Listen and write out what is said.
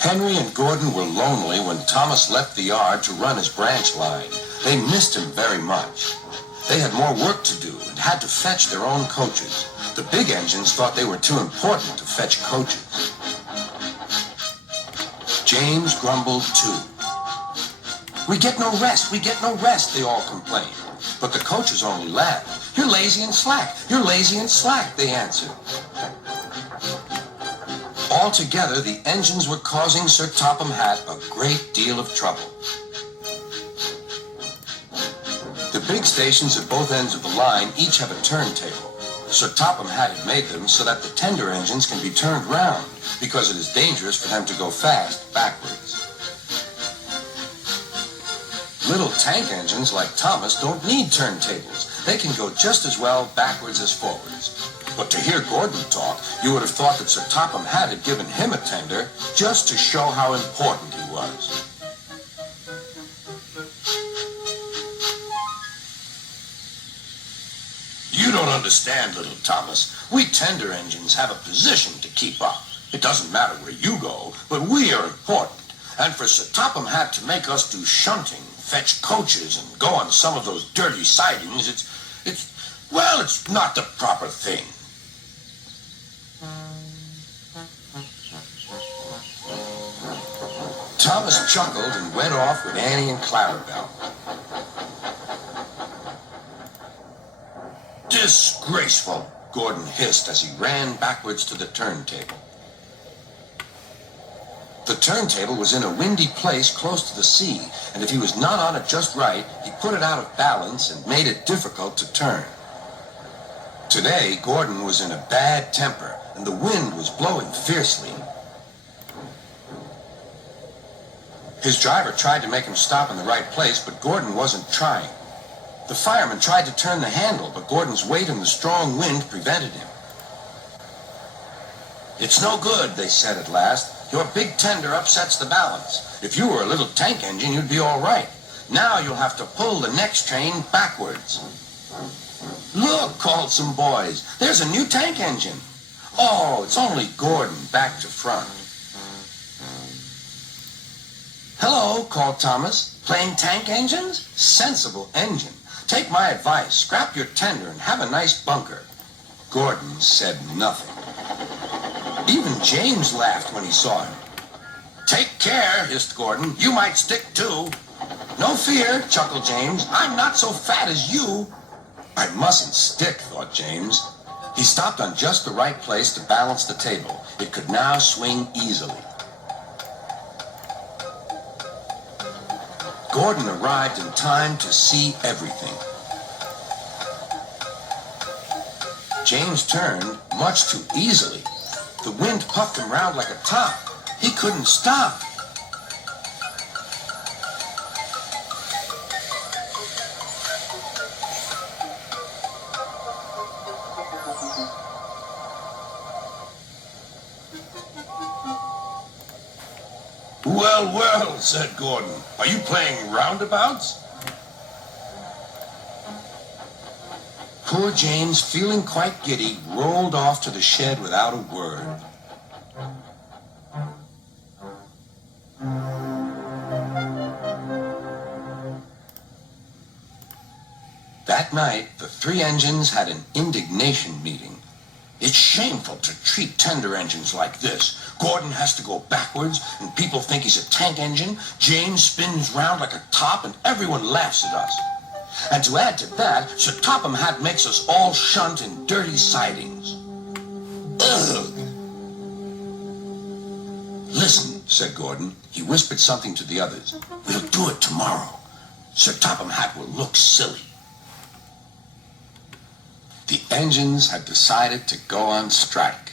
Henry and Gordon were lonely when Thomas left the yard to run his branch line. They missed him very much. They had more work to do and had to fetch their own coaches. The big engines thought they were too important to fetch coaches. James grumbled too. "We get no rest, they all complained. But the coaches only laughed. "You're lazy and slack, they answered. Altogether, the engines were causing Sir Topham Hatt a great deal of trouble. The big stations at both ends of the line each have a turntable. Sir Topham Hatt had made them so that the tender engines can be turned round, because it is dangerous for them to go fast backwards. Little tank engines like Thomas don't need turntables. They can go just as well backwards as forwards. But to hear Gordon talk, you would have thought that Sir Topham Hatt had given him a tender just to show how important he was. "You don't understand, little Thomas. We tender engines have a position to keep up. It doesn't matter where you go, but we are important. And for Sir Topham Hatt to make us do shunting, fetch coaches, and go on some of those dirty sidings, it's not the proper thing." Thomas chuckled and went off with Annie and Clarabelle. "Disgraceful," Gordon hissed as he ran backwards to the turntable. The turntable was in a windy place close to the sea, and if he was not on it just right, he put it out of balance and made it difficult to turn. Today, Gordon was in a bad temper, and the wind was blowing fiercely. His driver tried to make him stop in the right place, but Gordon wasn't trying. The fireman tried to turn the handle, but Gordon's weight and the strong wind prevented him. "It's no good," they said at last. "Your big tender upsets the balance. If you were a little tank engine, you'd be all right. Now you'll have to pull the next train backwards." "Look," called some boys. "There's a new tank engine." "Oh, it's only Gordon back to front." "Hello," called Thomas. "Playing tank engines? Sensible engine. Take my advice. Scrap your tender and have a nice bunker." Gordon said nothing. Even James laughed when he saw him. "Take care," hissed Gordon. "You might stick too." "No fear," chuckled James. "I'm not so fat as you." "I mustn't stick," thought James. He stopped on just the right place to balance the table. It could now swing easily. Gordon arrived in time to see everything. James turned much too easily. The wind puffed him round like a top. He couldn't stop. "Well, well," said Gordon. "Are you playing roundabouts?" Poor James, feeling quite giddy, rolled off to the shed without a word. That night, the three engines had an indignation meeting. "It's shameful to treat tender engines like this. Gordon has to go backwards, and people think he's a tank engine. James spins round like a top, and everyone laughs at us. And to add to that, Sir Topham Hatt makes us all shunt in dirty sidings. Ugh!" "Listen," said Gordon. He whispered something to the others. "We'll do it tomorrow. Sir Topham Hatt will look silly." The engines had decided to go on strike.